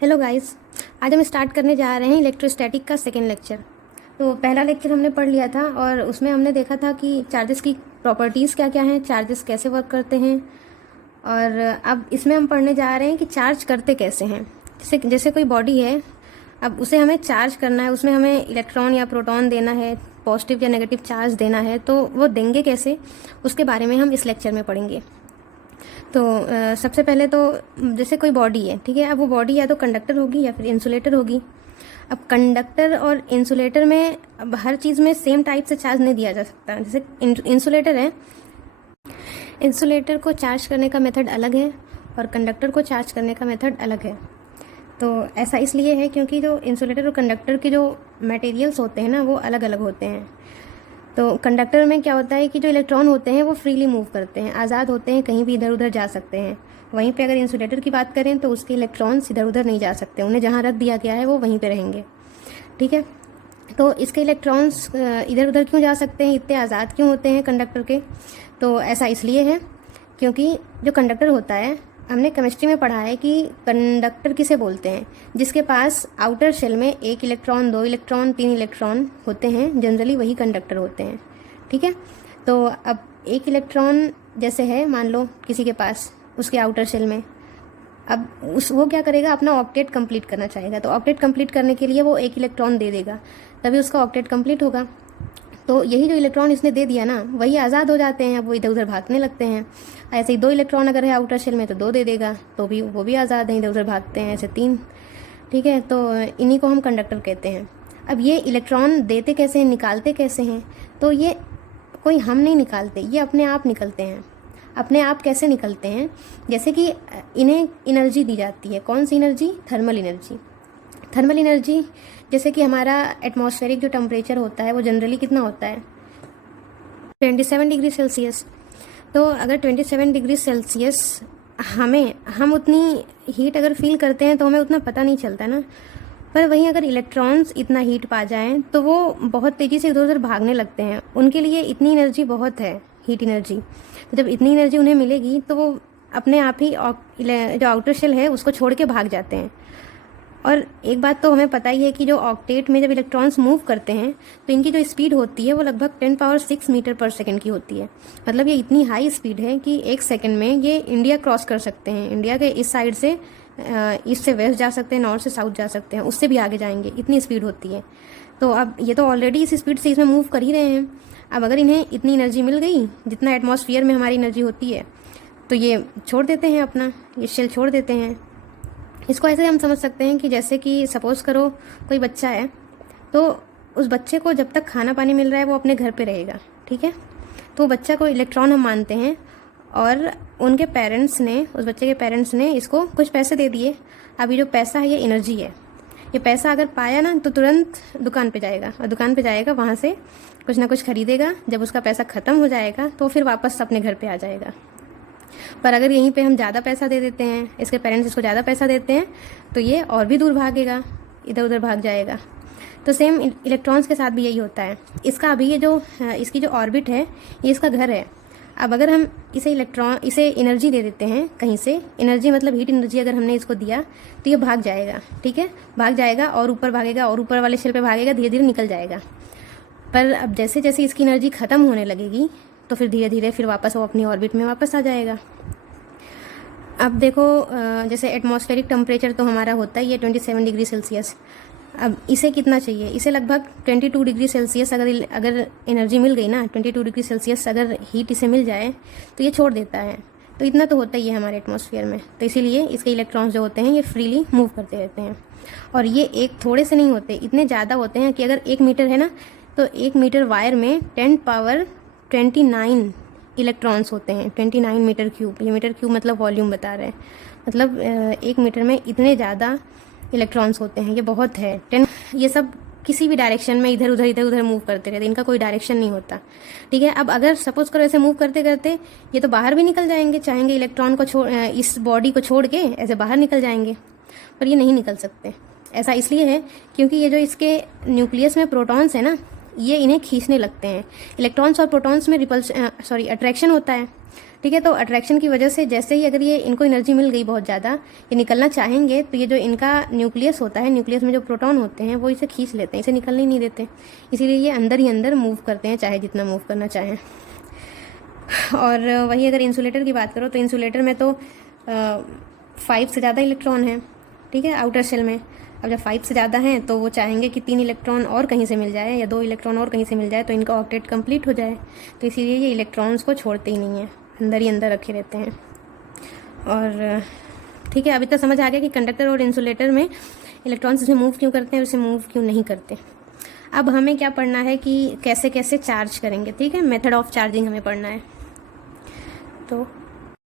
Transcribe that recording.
Hello guys, आज हम start करने जा रहे हैं इलेक्ट्रोस्टैटिक का सेकेंड लेक्चर। तो पहला लेक्चर हमने पढ़ लिया था और उसमें हमने देखा था कि चार्जेस की प्रॉपर्टीज़ क्या क्या हैं, चार्जेस कैसे वर्क करते हैं। और अब इसमें हम पढ़ने जा रहे हैं कि चार्ज करते कैसे हैं। जैसे जैसे कोई बॉडी है, अब उसे हमें चार्ज करना है, उसमें हमें इलेक्ट्रॉन या प्रोटॉन देना है, पॉजिटिव या नेगेटिव चार्ज देना है, तो वो देंगे कैसे, उसके बारे में हम इस लेक्चर में पढ़ेंगे। तो सबसे पहले तो जैसे कोई बॉडी है, ठीक है। अब वो बॉडी या तो कंडक्टर होगी या फिर इंसुलेटर होगी। अब कंडक्टर और इंसुलेटर में अब हर चीज़ में सेम टाइप से चार्ज नहीं दिया जा सकता। जैसे इंसुलेटर है, इंसुलेटर को चार्ज करने का मेथड अलग है और कंडक्टर को चार्ज करने का मेथड अलग है। तो ऐसा इसलिए है क्योंकि जो इंसुलेटर और कंडक्टर के जो मटेरियल्स होते हैं ना, वो अलग अलग होते हैं। तो कंडक्टर में क्या होता है कि जो इलेक्ट्रॉन होते हैं वो फ्रीली मूव करते हैं, आज़ाद होते हैं, कहीं भी इधर उधर जा सकते हैं। वहीं पे अगर इंसुलेटर की बात करें तो उसके इलेक्ट्रॉन्स इधर उधर नहीं जा सकते, उन्हें जहाँ रख दिया गया है वो वहीं पे रहेंगे, ठीक है। तो इसके इलेक्ट्रॉन्स इधर उधर क्यों जा सकते हैं, इतने आज़ाद क्यों होते हैं कंडक्टर के? तो ऐसा इसलिए है क्योंकि जो कंडक्टर होता है, हमने केमिस्ट्री में पढ़ा है कि कंडक्टर किसे बोलते हैं, जिसके पास आउटर शेल में 1 इलेक्ट्रॉन, 2 इलेक्ट्रॉन, 3 इलेक्ट्रॉन होते हैं, जनरली वही कंडक्टर होते हैं, ठीक है। तो अब 1 इलेक्ट्रॉन जैसे है, मान लो किसी के पास उसके आउटर शेल में, अब वो क्या करेगा, अपना ऑक्टेट कंप्लीट करना चाहेगा। तो ऑक्टेट कंप्लीट करने के लिए वो 1 इलेक्ट्रॉन दे देगा, तभी उसका ऑक्टेट कंप्लीट होगा। तो यही जो इलेक्ट्रॉन इसने दे दिया ना, वही आज़ाद हो जाते हैं, अब वो इधर उधर भागने लगते हैं। ऐसे ही 2 इलेक्ट्रॉन अगर है आउटर शेल में तो 2 दे देगा, तो भी वो भी आज़ाद हैं, इधर उधर भागते हैं, ऐसे 3, ठीक है। तो इन्हीं को हम कंडक्टर कहते हैं। अब ये इलेक्ट्रॉन देते कैसे हैं, निकालते कैसे हैं? तो ये कोई हम नहीं निकालते, ये अपने आप निकलते हैं। अपने आप कैसे निकलते हैं? जैसे कि इन्हें एनर्जी दी जाती है। कौन सी energy? Thermal energy. Thermal energy, जैसे कि हमारा एटमॉस्फेरिक जो टेम्परेचर होता है वो जनरली कितना होता है, 27 डिग्री सेल्सियस। तो अगर 27 डिग्री सेल्सियस हम उतनी हीट अगर फील करते हैं तो हमें उतना पता नहीं चलता ना। पर वहीं अगर इलेक्ट्रॉन्स इतना हीट पा जाएं तो वो बहुत तेज़ी से इधर उधर भागने लगते हैं। उनके लिए इतनी एनर्जी बहुत है, हीट एनर्जी। तो जब इतनी एनर्जी उन्हें मिलेगी तो वो अपने आप ही जो आउटर शेल है उसको छोड़ के भाग जाते हैं। और एक बात तो हमें पता ही है कि जो ऑक्टेट में जब इलेक्ट्रॉन्स मूव करते हैं तो इनकी जो स्पीड होती है वो लगभग 10⁻6 मीटर पर सेकंड की होती है। मतलब ये इतनी हाई स्पीड है कि 1 सेकंड में ये इंडिया क्रॉस कर सकते हैं। इंडिया के इस साइड से ईस्ट से वेस्ट जा सकते हैं, नॉर्थ से साउथ जा सकते हैं, उससे भी आगे जाएंगे, इतनी स्पीड होती है। तो अब ये तो ऑलरेडी इस स्पीड से इसमें मूव कर ही रहे हैं। अब अगर इन्हें इतनी एनर्जी मिल गई जितना एटमॉस्फेयर में हमारी एनर्जी होती है, तो ये छोड़ देते हैं, अपना ये शेल छोड़ देते हैं। इसको ऐसे हम समझ सकते हैं कि जैसे कि सपोज़ करो कोई बच्चा है, तो उस बच्चे को जब तक खाना पानी मिल रहा है वो अपने घर पे रहेगा, ठीक है। तो बच्चा को इलेक्ट्रॉन हम मानते हैं और उनके पेरेंट्स ने, उस बच्चे के पेरेंट्स ने इसको कुछ पैसे दे दिए। अब ये जो पैसा है ये एनर्जी है। ये पैसा अगर पाया ना तो तुरंत दुकान पे जाएगा और दुकान पे जाएगा, वहाँ से कुछ ना कुछ खरीदेगा। जब उसका पैसा ख़त्म हो जाएगा तो फिर वापस अपने घर पे आ जाएगा। पर अगर यहीं पे हम ज़्यादा पैसा दे देते हैं, इसके पेरेंट्स इसको ज़्यादा पैसा देते हैं, तो ये और भी दूर भागेगा, इधर उधर भाग जाएगा। तो सेम इलेक्ट्रॉन्स के साथ भी यही होता है। इसका अभी ये जो इसकी जो ऑर्बिट है ये इसका घर है। अब अगर हम इसे एनर्जी दे देते हैं कहीं से, एनर्जी मतलब हीट एनर्जी अगर हमने इसको दिया तो ये भाग जाएगा, ठीक है। भाग जाएगा और ऊपर भागेगा और ऊपर वाले शेल पे भागेगा, धीरे धीरे निकल जाएगा। पर अब जैसे जैसे इसकी एनर्जी ख़त्म होने लगेगी तो फिर धीरे धीरे फिर वापस वो अपनी ऑर्बिट में वापस आ जाएगा। अब देखो, जैसे एटमॉस्फेरिक टेम्परेचर तो हमारा होता ही है 27 डिग्री सेल्सियस। अब इसे कितना चाहिए? इसे लगभग 22 डिग्री सेल्सियस अगर एनर्जी मिल गई ना, 22 डिग्री सेल्सियस अगर हीट इसे मिल जाए तो ये छोड़ देता है। तो इतना तो होता ही है हमारे एटमॉस्फेयर में। तो इसीलिए इसके इलेक्ट्रॉन्स जो होते हैं ये फ्रीली मूव करते रहते हैं। और ये एक थोड़े से नहीं होते, इतने ज़्यादा होते हैं कि अगर 1 मीटर है ना, तो 1 मीटर वायर में 10⁻29 इलेक्ट्रॉन्स होते हैं। 29 मीटर क्यूब, ये मीटर क्यूब मतलब वॉल्यूम बता रहे हैं। मतलब 1 मीटर में इतने ज़्यादा इलेक्ट्रॉन्स होते हैं, ये बहुत है। ये सब किसी भी डायरेक्शन में इधर उधर मूव करते रहते हैं, इनका कोई डायरेक्शन नहीं होता, ठीक है। अब अगर सपोज करो ऐसे मूव करते करते ये तो बाहर भी निकल जाएंगे, चाहेंगे इलेक्ट्रॉन को इस बॉडी को छोड़ के ऐसे बाहर निकल जाएंगे, पर ये नहीं निकल सकते। ऐसा इसलिए है क्योंकि ये जो इसके न्यूक्लियस में प्रोटॉन्स है ना, ये इन्हें खींचने लगते हैं। इलेक्ट्रॉन्स और प्रोटॉन्स में अट्रैक्शन होता है, ठीक है। तो अट्रैक्शन की वजह से जैसे ही अगर ये इनको एनर्जी मिल गई बहुत ज़्यादा, ये निकलना चाहेंगे, तो ये जो इनका न्यूक्लियस होता है, न्यूक्लियस में जो प्रोटॉन होते हैं वो इसे खींच लेते हैं, इसे निकलने ही नहीं देते। इसीलिए ये अंदर ही अंदर मूव करते हैं, चाहे जितना मूव करना चाहें। और वही अगर इंसुलेटर की बात करो तो इंसुलेटर में तो 5 से ज़्यादा इलेक्ट्रॉन हैं, ठीक है, आउटर शेल में। अब जब 5 से ज़्यादा हैं तो वो चाहेंगे कि 3 इलेक्ट्रॉन और कहीं से मिल जाए या 2 इलेक्ट्रॉन और कहीं से मिल जाए, तो इनका ऑक्टेट कंप्लीट हो जाए। तो इसीलिए ये इलेक्ट्रॉन्स को छोड़ते ही नहीं हैं, अंदर ही अंदर रखे रहते हैं। और ठीक है, अभी तक समझ आ गया कि कंडक्टर और इंसुलेटर में इलेक्ट्रॉन्स इसे मूव क्यों करते हैं और इसे मूव क्यों नहीं करते। अब हमें क्या पढ़ना है कि कैसे कैसे चार्ज करेंगे, ठीक है, मेथड ऑफ चार्जिंग हमें पढ़ना है। तो